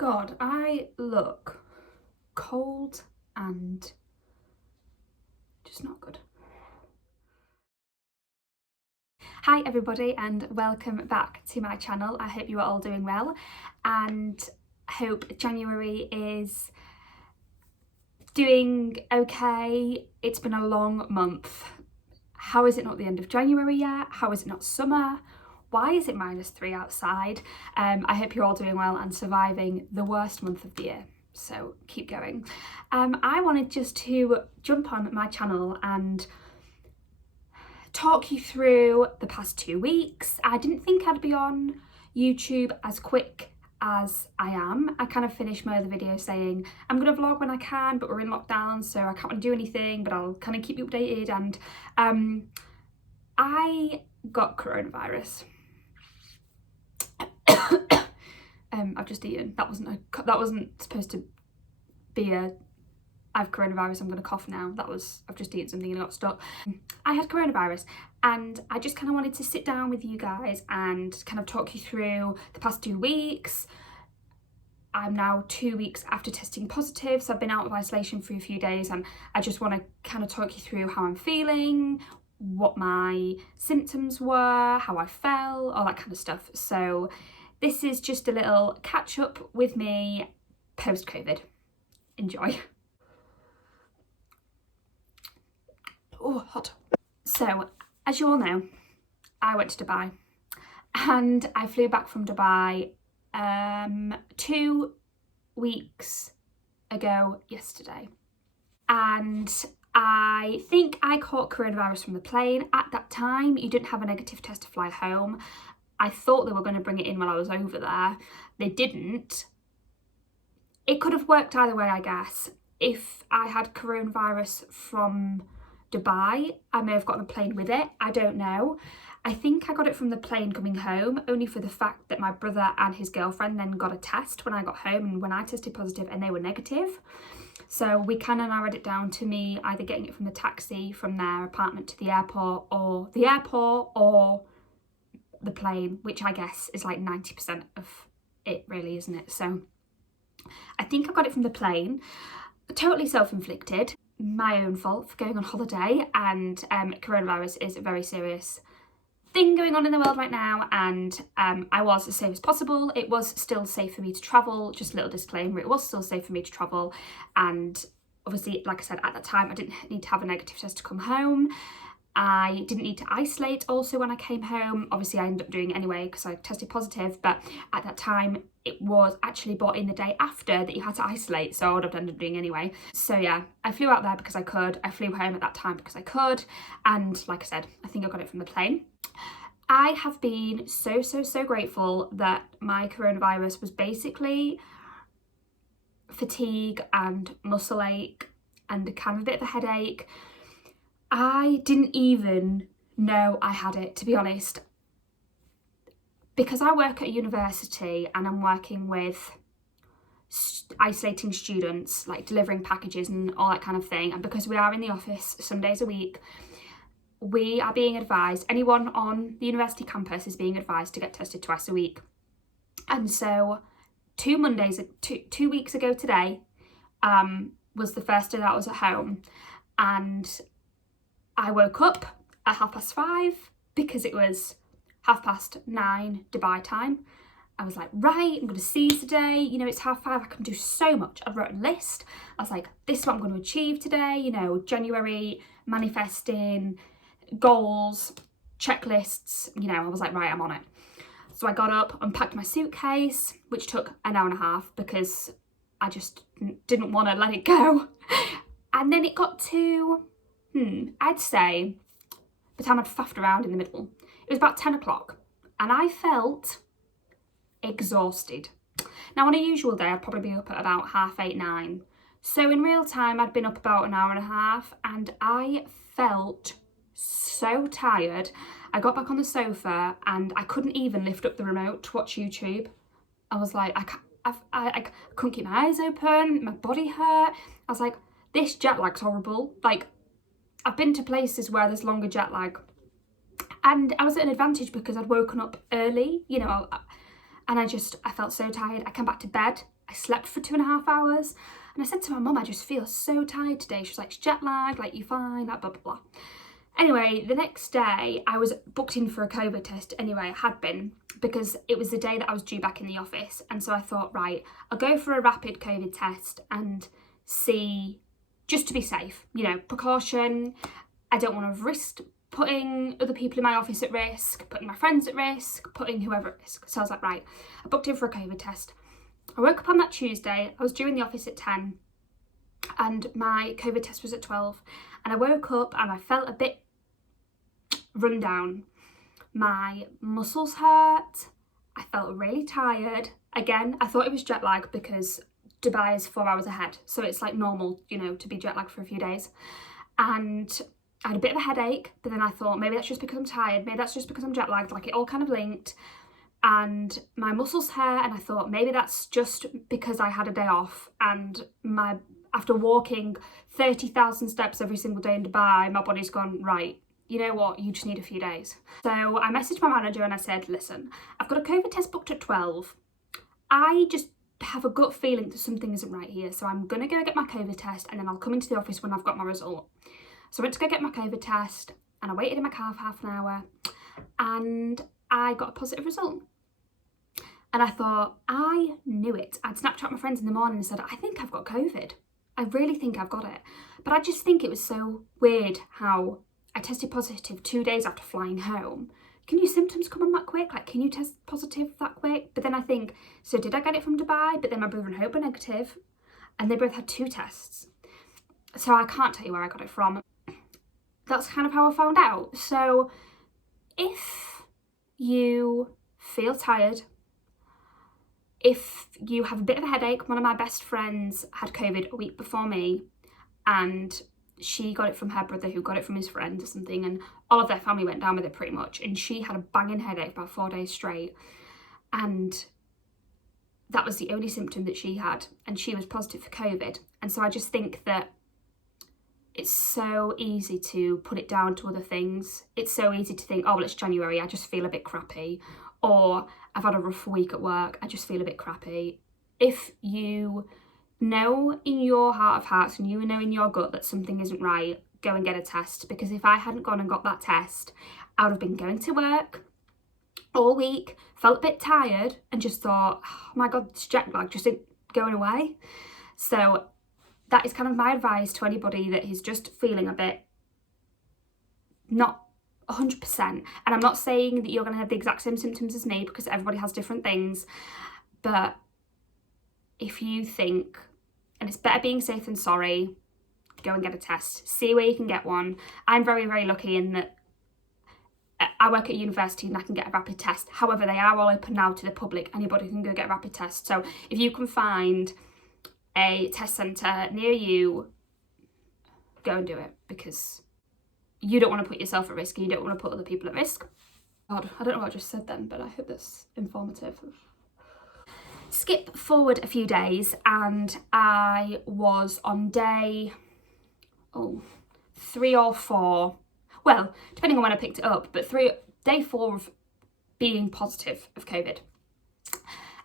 God, I look cold and just not good. Hi everybody and welcome back to my channel. I hope you are all doing well and hope January is doing okay. It's been a long month. How is it not the end of January yet? How is it not summer? Why is it -3 outside? I hope you're all doing well and surviving the worst month of the year. So keep going. I wanted just to jump on my channel and talk you through the past 2 weeks. I didn't think I'd be on YouTube as quick as I am. I kind of finished my other video saying I'm gonna vlog when I can, but we're in lockdown, so I can't really do anything, but I'll kind of keep you updated. And I got coronavirus. I've just eaten. That wasn't supposed to be a I have coronavirus, I'm gonna cough now. I've just eaten something and I got stuck. I had coronavirus and I just kind of wanted to sit down with you guys and kind of talk you through the past 2 weeks. I'm now 2 weeks after testing positive, so I've been out of isolation for a few days, and I just want to kind of talk you through how I'm feeling, what my symptoms were, how I felt, all that kind of stuff. So this is just a little catch up with me post-COVID. Enjoy. Oh, hot. So, as you all know, I went to Dubai and I flew back from Dubai 2 weeks ago yesterday. And I think I caught coronavirus from the plane. At that time, you didn't have a negative test to fly home. I thought they were going to bring it in while I was over there. They didn't. It could have worked either way, I guess. If I had coronavirus from Dubai, I may have gotten a plane with it. I don't know. I think I got it from the plane coming home, only for the fact that my brother and his girlfriend then got a test when I got home, and when I tested positive and they were negative. So we kind of narrowed it down to me either getting it from the taxi from their apartment to the airport or the plane, which I guess is like 90% of it really, isn't it? So I think I got it from the plane. Totally self-inflicted. My own fault for going on holiday, and coronavirus is a very serious thing going on in the world right now, and I was as safe as possible. It was still safe for me to travel, just a little disclaimer, it was still safe for me to travel, and obviously, like I said, at that time I didn't need to have a negative test to come home. I didn't need to isolate also when I came home. Obviously I ended up doing it anyway because I tested positive, but at that time it was actually brought in the day after that you had to isolate, so I would have ended up doing anyway. So yeah, I flew out there because I could, I flew home at that time because I could, and like I said, I think I got it from the plane. I have been so grateful that my coronavirus was basically fatigue and muscle ache and kind of a bit of a headache. I didn't even know I had it, to be honest, because I work at a university and I'm working with isolating students, like delivering packages and all that kind of thing, and because we are in the office some days a week, we are being advised, anyone on the university campus is being advised to get tested twice a week. And so 2 weeks ago today was the first day that I was at home, and I woke up at 5:30 because it was 9:30 Dubai time. I was like, right, I'm going to seize the day. You know, it's 5:30, I can do so much. I wrote a list. I was like, this is what I'm going to achieve today. You know, January, manifesting, goals, checklists. You know, I was like, right, I'm on it. So I got up, unpacked my suitcase, which took an hour and a half because I just didn't want to let it go. And then it got to, I'd say, by the time I'd faffed around in the middle, it was about 10 o'clock and I felt exhausted. Now on a usual day, I'd probably be up at about 8:30, 9. So in real time, I'd been up about an hour and a half and I felt so tired. I got back on the sofa and I couldn't even lift up the remote to watch YouTube. I was like, I couldn't keep my eyes open, my body hurt. I was like, this jet lag's horrible. Like, I've been to places where there's longer jet lag and I was at an advantage because I'd woken up early, you know, and I felt so tired. I came back to bed. I slept for 2.5 hours. And I said to my mum, I just feel so tired today. She was like, it's jet lag, like you're fine, like blah, blah, blah. Anyway, the next day I was booked in for a COVID test anyway, I had been, because it was the day that I was due back in the office. And so I thought, right, I'll go for a rapid COVID test and see, just to be safe, you know, precaution. I don't want to risk putting other people in my office at risk, putting my friends at risk, putting whoever at risk. So I was like, right, I booked in for a COVID test. I woke up on that Tuesday, I was due in the office at 10 and my COVID test was at 12. And I woke up and I felt a bit run down. My muscles hurt, I felt really tired. Again, I thought it was jet lag because Dubai is 4 hours ahead. So it's like normal, you know, to be jet lagged for a few days. And I had a bit of a headache, but then I thought maybe that's just because I'm tired, maybe that's just because I'm jet lagged, like it all kind of linked. And my muscles hurt and I thought maybe that's just because I had a day off, and after walking 30,000 steps every single day in Dubai, my body's gone, right, you know what, you just need a few days. So I messaged my manager and I said, listen, I've got a COVID test booked at 12. I just have a gut feeling that something isn't right here. So I'm going to go get my COVID test and then I'll come into the office when I've got my result. So I went to go get my COVID test and I waited in my car for half an hour and I got a positive result. And I thought, I knew it. I'd Snapchat my friends in the morning and said, I think I've got COVID. I really think I've got it. But I just think it was so weird how I tested positive 2 days after flying home. Can your symptoms come on that quick? Like, can you test positive that quick? But then I think, so did I get it from Dubai? But then my brother and Hope were negative and they both had 2 tests. So I can't tell you where I got it from. That's kind of how I found out. So if you feel tired, if you have a bit of a headache, one of my best friends had COVID a week before me and she got it from her brother who got it from his friend or something, and all of their family went down with it pretty much, and she had a banging headache for about 4 days straight, and that was the only symptom that she had, and she was positive for COVID. And so I just think that it's so easy to put it down to other things. It's so easy to think, oh well, it's January, I just feel a bit crappy, or I've had a rough week at work, I just feel a bit crappy. If you know in your heart of hearts and you know in your gut that something isn't right, go and get a test. Because if I hadn't gone and got that test, I would have been going to work all week, felt a bit tired and just thought, oh my God, it's jet lag just isn't going away. So that is kind of my advice to anybody that is just feeling a bit not 100%. And I'm not saying that you're going to have the exact same symptoms as me because everybody has different things. But if you think, and it's better being safe than sorry, go and get a test. See where you can get one. I'm very, very lucky in that I work at university and I can get a rapid test. However, they are all open now to the public. Anybody can go get a rapid test. So if you can find a test centre near you, go and do it, because you don't want to put yourself at risk and you don't want to put other people at risk. God, I don't know what I just said then, but I hope that's informative. Skip forward a few days and I was on day 3 or 4, well, depending on when I picked it up, but day 4 of being positive of COVID.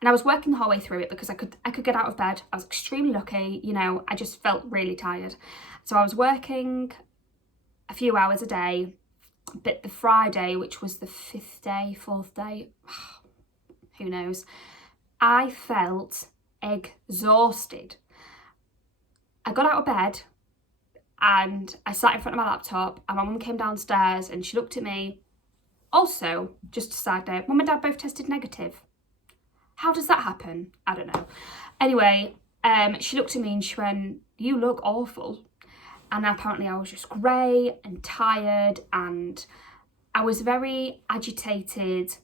And I was working the whole way through it because I could get out of bed. I was extremely lucky, you know, I just felt really tired. So I was working a few hours a day, but the Friday, which was the 4th day, who knows, I felt exhausted. I got out of bed and I sat in front of my laptop and my mum came downstairs and she looked at me. Also, just a side note, Mum and Dad both tested negative. How does that happen? I don't know. Anyway, she looked at me and she went, you look awful. And apparently I was just grey and tired and I was very agitated.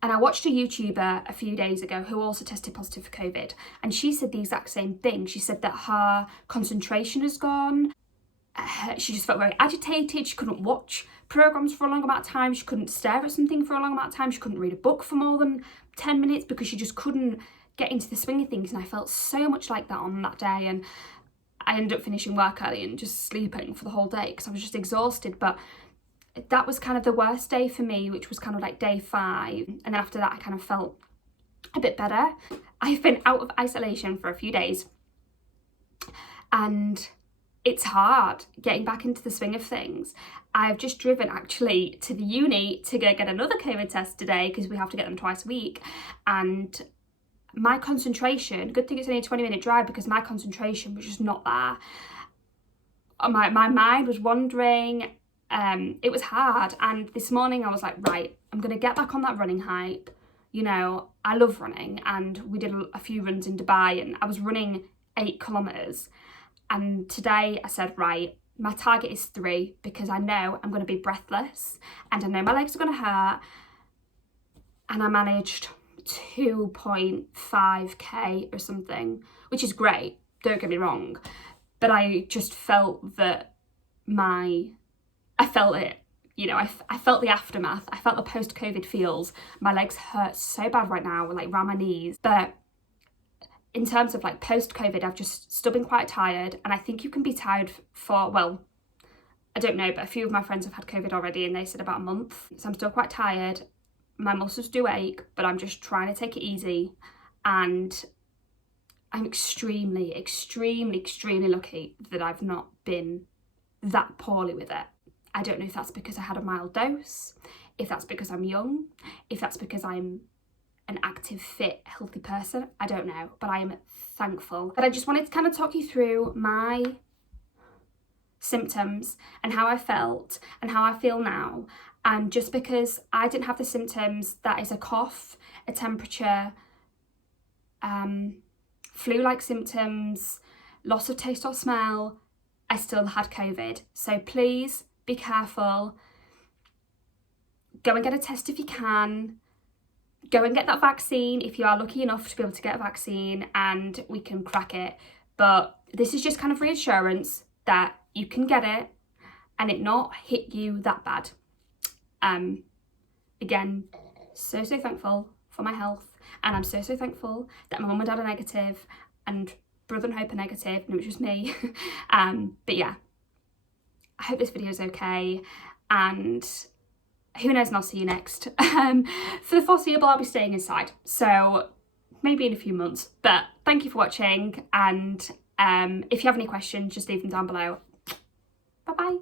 And I watched a YouTuber a few days ago who also tested positive for COVID, and she said the exact same thing. She said that her concentration has gone. She just felt very agitated. She couldn't watch programs for a long amount of time. She couldn't stare at something for a long amount of time. She couldn't read a book for more than 10 minutes because she just couldn't get into the swing of things. And I felt so much like that on that day. And I ended up finishing work early and just sleeping for the whole day because I was just exhausted. But that was kind of the worst day for me, which was kind of like day 5. And then after that, I kind of felt a bit better. I've been out of isolation for a few days and it's hard getting back into the swing of things. I've just driven actually to the uni to go get another COVID test today because we have to get them twice a week, and my concentration, good thing it's only a 20-minute drive because my concentration was just not there. My mind was wandering. It was hard, and this morning I was like, right, I'm gonna get back on that running hype. You know, I love running, and we did a few runs in Dubai and I was running 8 kilometers, and today I said, right, my target is 3 because I know I'm going to be breathless and I know my legs are going to hurt, and I managed 2.5k or something, which is great, don't get me wrong, but I just felt that I felt it, you know, I felt the aftermath. I felt the post-COVID feels. My legs hurt so bad right now, like around my knees. But in terms of like post-COVID, I've just still been quite tired, and I think you can be tired for, well, I don't know, but a few of my friends have had COVID already and they said about a month. So I'm still quite tired. My muscles do ache, but I'm just trying to take it easy, and I'm extremely, extremely, extremely lucky that I've not been that poorly with it. I don't know if that's because I had a mild dose, if that's because I'm young, if that's because I'm an active, fit, healthy person. I don't know, but I am thankful. But I just wanted to kind of talk you through my symptoms and how I felt and how I feel now. And just because I didn't have the symptoms, that is a cough, a temperature, flu-like symptoms, loss of taste or smell, I still had COVID. So please be careful. Go and get a test if you can. Go and get that vaccine if you are lucky enough to be able to get a vaccine, and we can crack it. But this is just kind of reassurance that you can get it and it not hit you that bad. Again, so thankful for my health, and I'm so thankful that my mum and dad are negative and brother and Hope are negative, and it was just me. But yeah, I hope this video is okay, and who knows, and I'll see you next. For the foreseeable, I'll be staying inside, so maybe in a few months. But thank you for watching, and if you have any questions, just leave them down below. Bye bye.